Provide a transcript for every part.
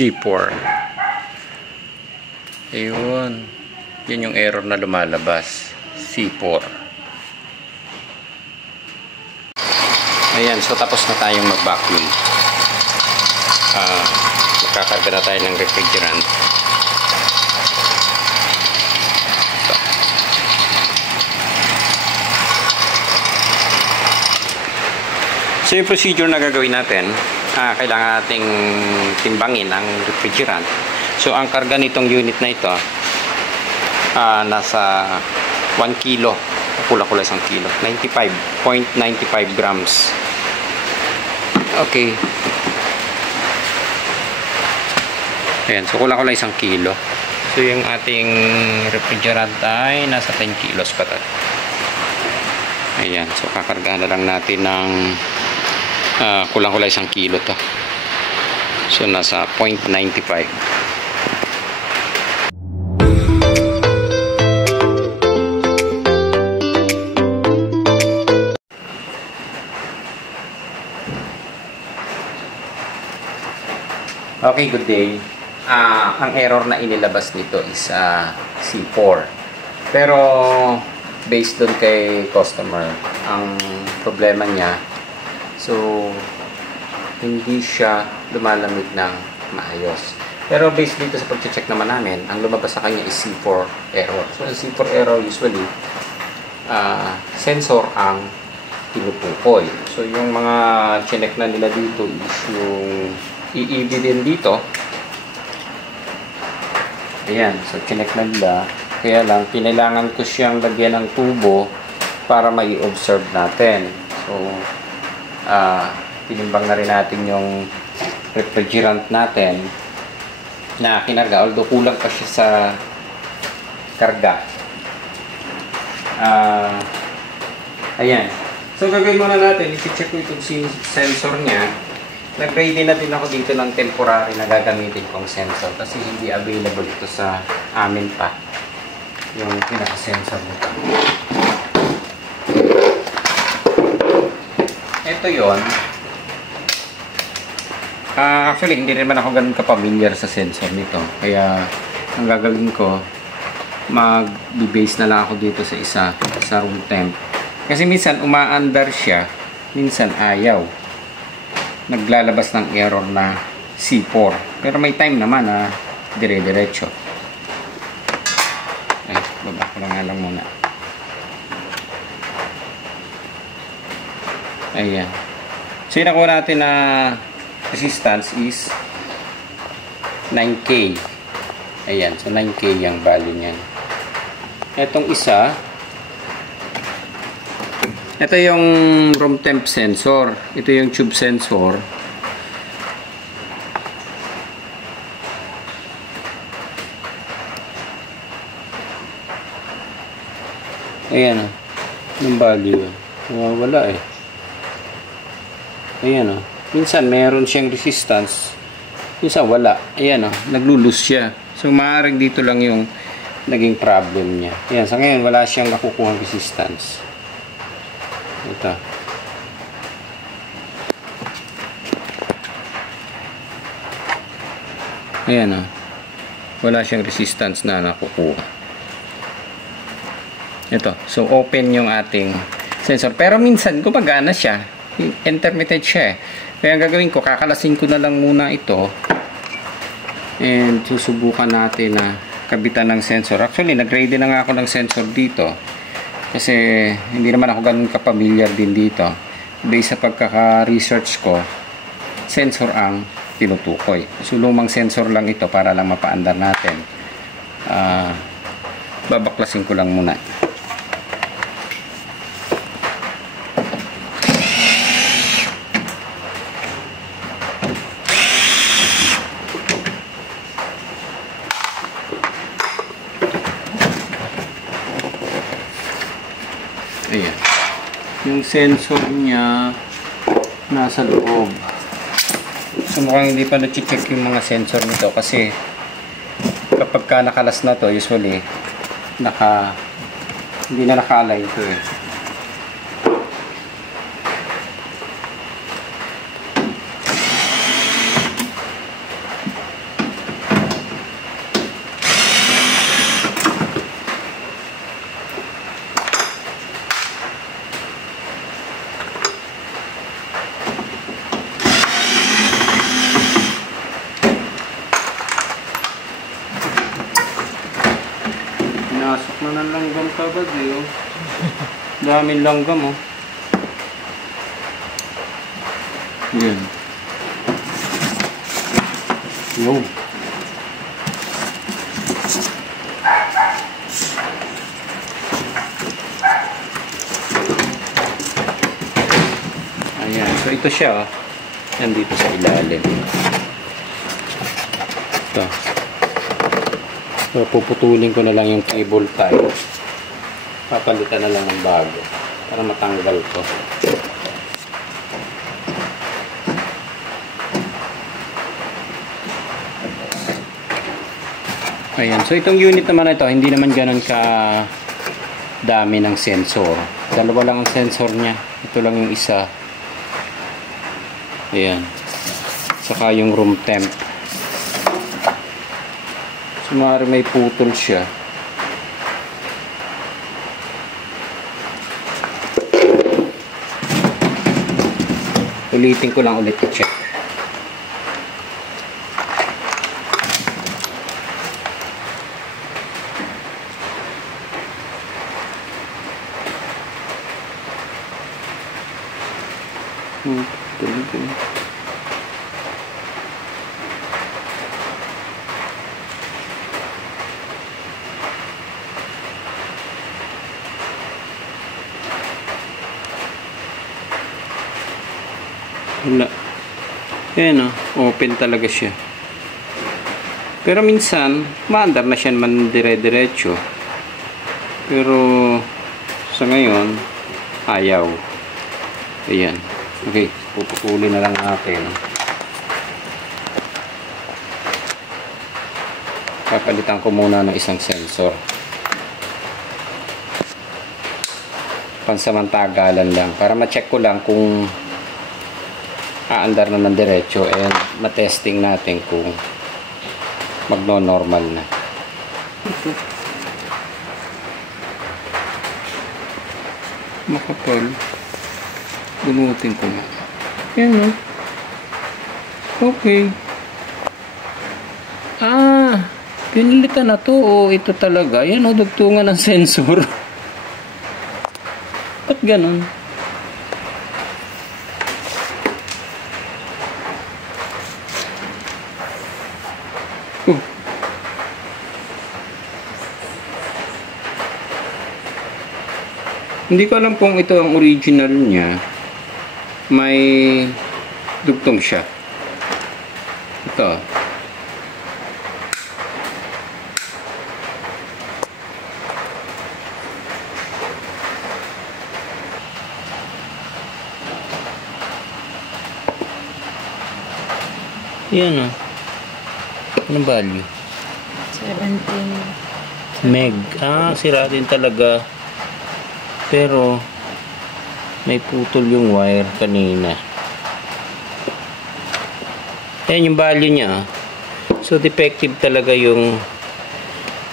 C4. Ayun. Yun yung error na lumalabas. C4. Ayan. So, tapos na tayong mag-vacuum. Magkakarga na tayo ng refrigerant. Ito. So, yung procedure na gagawin natin, kailangan nating timbangin ang refrigerant. So, ang karga nitong unit na ito, nasa 1 kilo. Kulang-kulang 1 kilo. 95.95 grams. Okay. Ayan. So, kulang-kulang 1 kilo. So, yung ating refrigerant ay nasa 10 kilos pa tayo. Ayan. So, kakargahan na lang natin ng kulang-kulang 1 kilo to. So, nasa 0.95. Okay, good day. Ang error na inilabas nito is C4. Pero based doon kay customer, ang problema niya, so hindi siya lumalamig ng maayos. Pero based dito sa pag-check naman namin, ang lumabas sa kanya is C4 error. So ang C4 error usually sensor ang tinutukoy. So yung mga chinek na nila dito is yung EEB din dito. Ayan, so chinek na nila. Kaya lang, kinailangan ko siyang lagyan ng tubo para mai-observe natin. So, tinimbang na rin natin yung refrigerant natin na kinarga. Although kulang pa siya sa karga. Ayan. So, gagawin muna natin. I-check ko itong sensor niya. Nag-ready na din ako dito ng temporary na gagamitin kong sensor kasi hindi available ito sa amin pa yung pinaka-sensor nito. Ito yon. Actually hindi naman ako ganun ka-familiar sa sensor nito, kaya ang gagawin ko, mag-base na lang ako dito sa room temp kasi minsan umaandar siya, minsan ayaw, naglalabas ng error na C4. Pero may time naman na dire-diretso. Ay, baba ko lang muna. Ayan. So, yung nakuha natin na resistance is 9K. Ayan. So, 9K yung value niyan. Etong isa, ito yung room temp sensor. Ito yung tube sensor. Ayan o. Yung value. Wala eh. Ayan o. Minsan meron siyang resistance. Minsan wala. Ayan o. Naglulus siya. So maaaring dito lang yung naging problem niya. Ayan. Sa ngayon wala siyang nakukuhang resistance. Ito. Ayan o. Wala siyang resistance na nakukuha. Ito. So, open yung ating sensor. Pero minsan, gumagana siya. Intermittent siya eh. Kaya ang gagawin ko, kakalasin ko na lang muna ito. And susubukan natin na kabitan ng sensor. Actually, nag-ready na nga ako ng sensor dito. Kasi hindi naman ako ganun kapamilyar din dito. Based sa pagkaka-research ko, sensor ang tinutukoy. So lumang sensor lang ito para lang mapaandar natin. Babaklasin ko lang muna. Ayan. Yung sensor niya nasa loob. So mukhang hindi pa na-check yung mga sensor nito kasi kapag ka nakalas na to, usually hindi na naka-align to eh. ng langgam kagad eh. Oh. Daming langgam oh. Yan. Yo. Ayan. So ito siya oh. Yan dito sa ilalim. Ito. So puputulin ko na lang yung cable tie. Papalitan na lang ng bago para matanggal ko. Ayan. So itong unit naman na ito, hindi naman ganun ka dami ng sensor. Dalawa lang ang sensor niya. Ito lang yung isa. Ayan. Saka yung room temp. So maaari may putol siya. Ulitin ko lang ulit i-check. Wala. Ayan o. Open talaga siya. Pero minsan, maandar na siya man dire-diretso. Pero, sa ngayon, ayaw. Ayan. Okay. Puputulin na lang natin. Papalitan ko muna ng isang sensor. Pansamantagalan lang. Para ma-check ko lang kung aandar na ng diretso and matesting natin kung magno-normal na. Ito. Makapal. Bunutin ko na. Yan o. Okay. Pinilitan na to o ito talaga. Yan o, dugtungan ng sensor. Ba't ganun? Hindi ko alam kung ito ang original niya. May dugtong siya. Ito. Yan o. Anong value? 17 meg. Sira din talaga. Pero may putol yung wire kanina. Ayan yung value niya. So defective talaga yung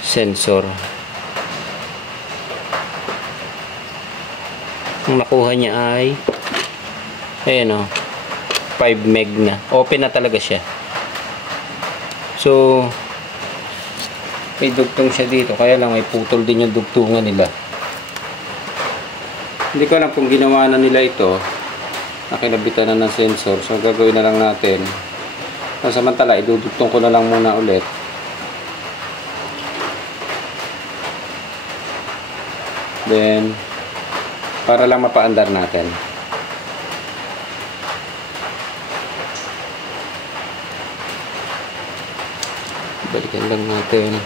sensor. Ang nakuha niya ay ayan o, 5 meg na. Open na talaga siya. So may dugtong siya dito, kaya lang may putol din yung dugtungan nila. Hindi ko alam kung ginawa na nila ito, nakinabitan na ng sensor. So gagawin na lang natin, samantala idudugtong ko na lang muna ulit. Then para lang mapaandar natin. Balikan lang natin.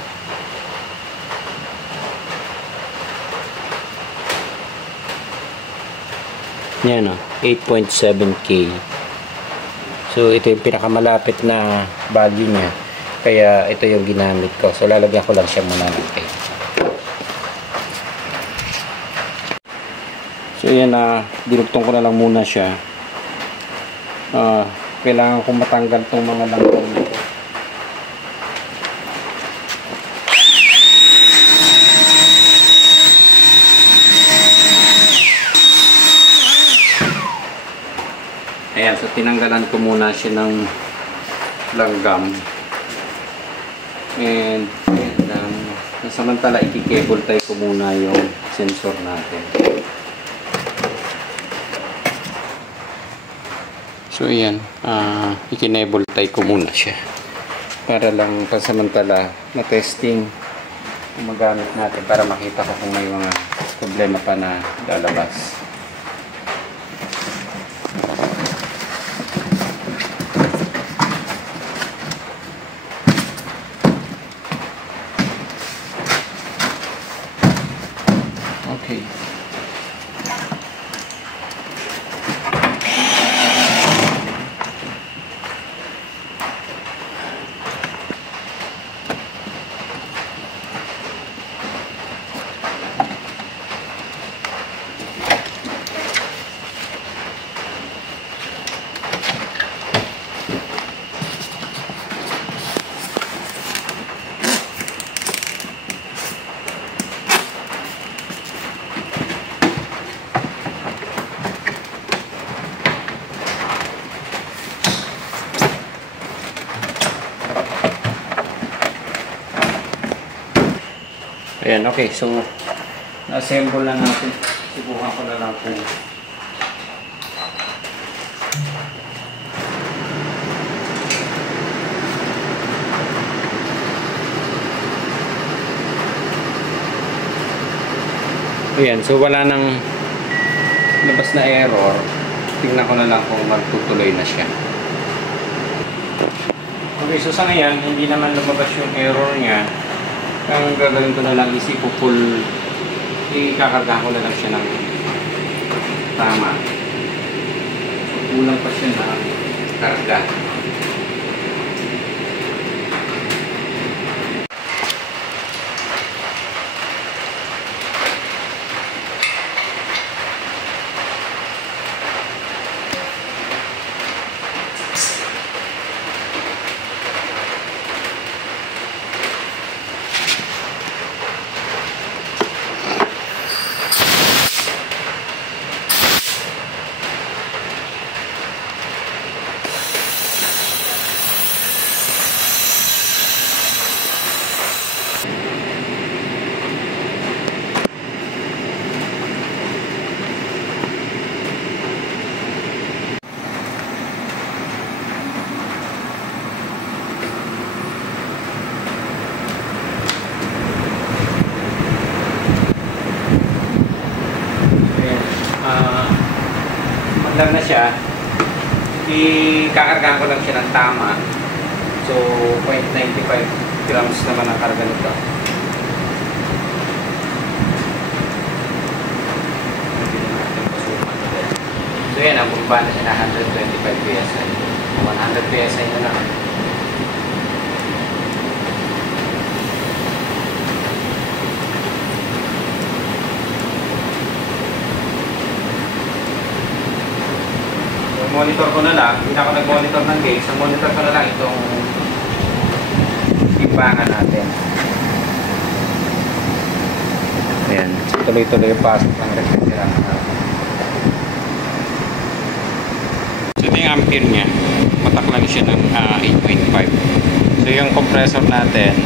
Yan o, 8.7K. So ito yung pinakamalapit na value niya. Kaya ito yung ginamit ko. So lalagyan ko lang siya muna ng tape. So yan na, dinugtong ko na lang muna siya. Kailangan kong matanggal tong mga langgam nito. Ayan, so tinanggalan ko muna siya ng langgam. And ayan lang, Samantala, i-cable tie ko muna yung sensor natin. So, ayan. I-enable tie ko muna siya. Para lang pasamantala na-testing kung magamit natin para makita ko kung may mga problema pa na lalabas. Okay. Ayan, okay. So, na-assemble na natin. Subukan ko na lang po. Ayan, so wala nang labas na error. Tingnan ko na lang kung magtutuloy na siya. Okay, so sa ngayon, hindi naman lumabas yung error niya. Ang gagawin ko na lang is ikakarga ko na lang siya ng tama. Kulang pa siya ng karga. Maglang na siya, ikakargahan ko lang siya ng tama. So 0.95 grams naman ang karga nito. So yan, ang bumaba na siya na 125 PSI. 100 PSI na lang. Monitor ko na lang, hindi ako nag-monitor ng gauge. Sa monitor ko na lang itong timbangan natin. Ayan, tuloy-tuloy yung pasok ng refrigerant natin. So ito yung ampere niya. Matak lang siya ng 8.5. So yung compressor natin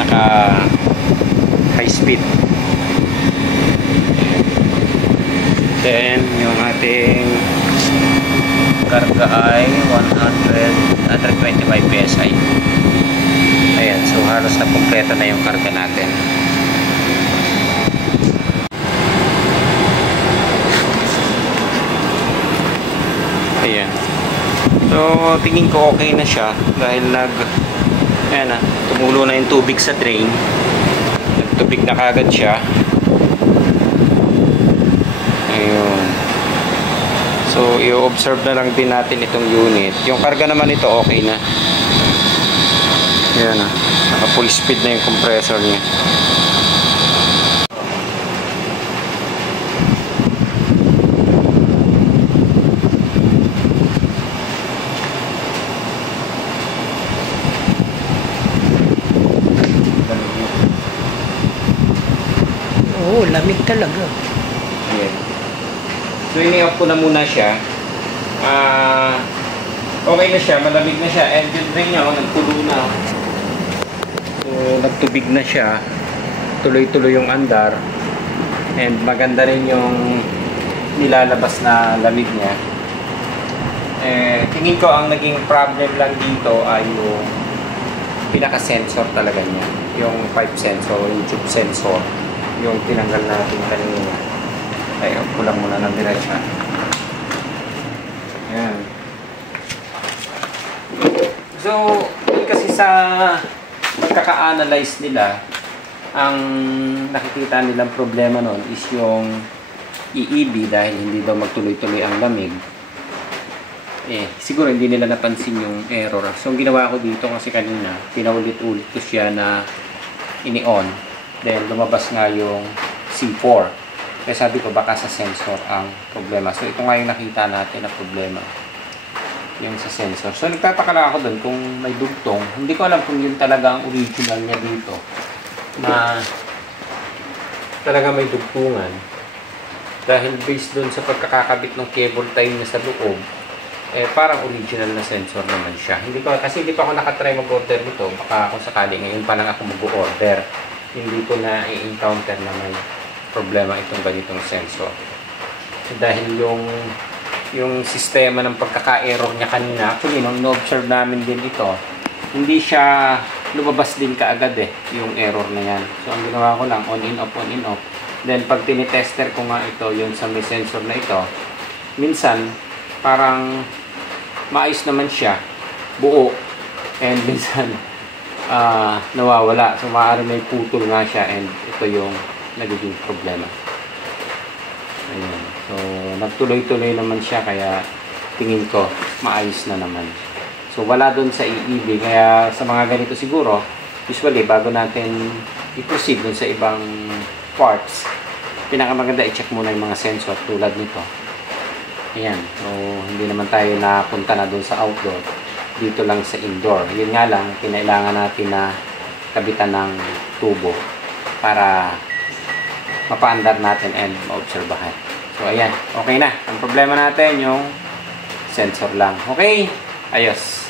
naka high speed. Then yung ating karga ay 125 PSI. Ayan, so halos na kompleto na yung karga natin. Ayan. So tingin ko okay na siya dahil ayan na, tumulo na yung tubig sa drain. Nagtubig na kagad siya. Ayun. So, i-observe na lang din natin itong unit. Yung karga naman ito, okay na. Ayan na. Naka full speed na yung compressor niya. Oo, lamig talaga. Ayan. So, ini-off ko na muna siya. Okay na siya, malamig na siya. And yung drain niya, nagtulo na. So, nagtubig na siya. tuloy-tuloy yung andar, and maganda rin yung nilalabas na lamig niya. Tingin ko ang naging problem lang dito ay yung pinaka-sensor talaga niya, yung pipe sensor, yung tube sensor, yung tinanggal natin kanina. Ay, kulang muna ng diretsa. Ayan. So, kasi sa pagkaka-analyze nila, ang nakikita nilang problema nun is yung EEB, dahil hindi daw magtuloy-tuloy ang lamig. Siguro hindi nila napansin yung error. So, ang ginawa ko dito kasi kanina, pinaulit-ulit ko siya na ini-on. Then, lumabas nga yung C4. Kaya sabi ko, baka sa sensor ang problema. So, ito nga yung nakita natin na problema. Yung sa sensor. So, nagtataka lang ako doon kung may dugtong. Hindi ko alam kung yun talaga ang original niya dito. Na talaga may dugtungan. Dahil based doon sa pagkakakabit ng cable tie niya sa loob, parang original na sensor naman siya. Kasi hindi pa ako nakatry mag-order nito. Baka kung sakali ngayon pa lang ako mag-order, hindi ko na i-encounter na may problema itong ganitong sensor. Dahil yung sistema ng pagkaka-error niya kanina, actually nung in-observe namin din ito, hindi siya lumabas din kaagad yung error na yan. So ang ginawa ko lang, on in off, on in off. Then pag tinitester ko nga ito, yung sa may sensor na ito, minsan parang maayos naman siya, buo, and minsan nawawala. So maaari may putol nga siya, and ito yung nagiging problema. Ayan. So, nagtuloy-tuloy naman siya, kaya tingin ko, maayos na naman. So, wala dun sa EEB. Kaya sa mga ganito siguro, usually, bago natin i-proceed dun sa ibang parts, pinakamaganda i-check muna yung mga sensor tulad nito. Ayan. So, hindi naman tayo napunta na dun sa outdoor. Dito lang sa indoor. Yun nga lang, kinailangan natin na kabitan ng tubo para mapaandar natin and maobserbahan. So, ayan. Okay na. Ang problema natin yung sensor lang. Okay? Ayos.